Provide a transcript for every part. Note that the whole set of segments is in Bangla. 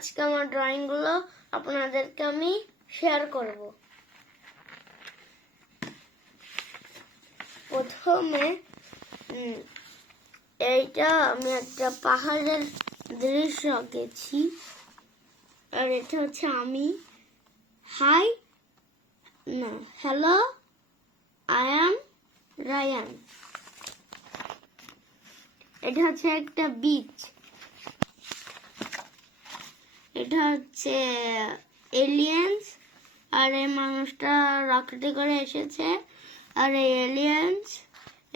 আজকে আমার ড্রয়িং গুলো আপনাদেরকে আমি শেয়ার করব। প্রথমে এইটা আমি একটা পাহাড়ের দৃশ্য আঁকেছি, আর এটা হচ্ছে আমি। হাই না হ্যালো, আই অ্যাম রায়ান। এটা হচ্ছে একটা বিচ। এটা হচ্ছে এলিয়েন্স, আর এই মানুষটা রকেটে করে এসেছে, আর এই এলিয়েন্স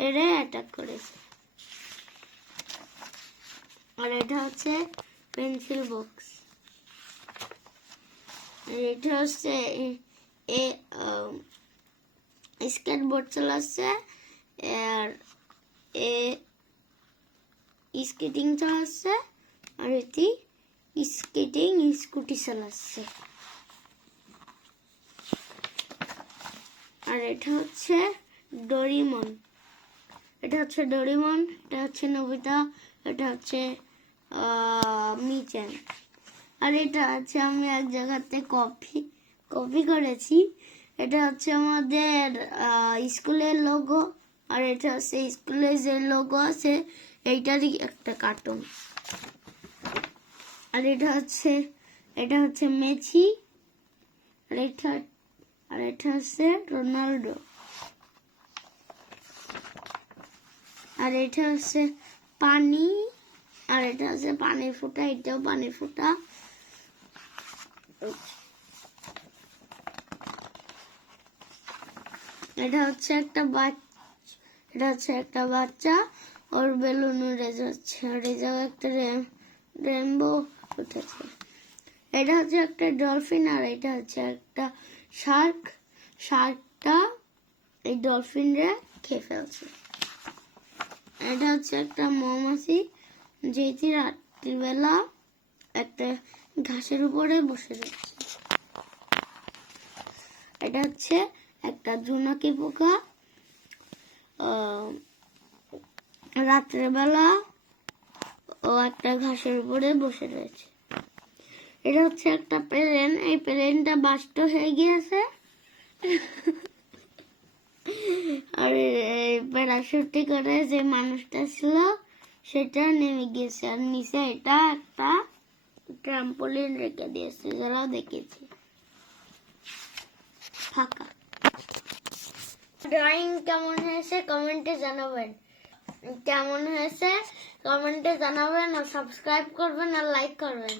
এরে অ্যাটাক করেছে। আর এটা হচ্ছে পেন্সিল বক্স। এটা হচ্ছে স্কেটবোর্ড চালাচ্ছে, আর স্কেটিং চালাচ্ছে, আর এটি স্কেটিং স্কুটি চালাচ্ছে। আর এটা হচ্ছে ডোরিমন। এটা হচ্ছে ডোরিমন, এটা হচ্ছে নবিতা, এটা হচ্ছে মিচান। আর এটা হচ্ছে আমি এক জায়গাতে কপি করেছি। এটা হচ্ছে আমাদের স্কুলের লোগো, আর এটা হচ্ছে স্কুলের যে লোগো আছে এইটারই একটা কার্টুন। আর এটা হচ্ছে মেসি, আর এটা হচ্ছে রোনাল্ডো। আর এটা হচ্ছে পানি, আর এটা হচ্ছে পানির ফোঁটা, এটাও পানির ফোঁটা। এটা হচ্ছে একটা বাচ্চা, ওর বেলুন উড়ে যাচ্ছে, আর এই জায়গায় একটা রেনবো উঠেছে। এটা হচ্ছে একটা ডলফিন, আর এটা হচ্ছে একটা শার্কটা এই ডলফিন রে খেয়ে ফেলছে। এটা হচ্ছে একটা মৌমাছি, যেটি রাত্রিবেলা একটা ঘাসের উপরে বসে রয়েছে। এটা হচ্ছে একটা জোনাকি পোকা, রাত্রেবেলা ও একটা ঘাসের উপরে বসে রয়েছে। এটা হচ্ছে একটা প্লেন, এই প্লেনটা বাস্ট হয়ে গিয়েছে, আর এই প্যারাশুটে করে যে মানুষটা ছিল সেটা নেমে গিয়েছে, আর নিচে এটা একটা ট্রাম্পোলিন রেখে দিয়েছে, যারা দেখেছি ফাঁকা। ড্রয়িং কেমন হয়েছে কমেন্টে জানাবেন, আর সাবস্ক্রাইব করবেন আর লাইক করবেন।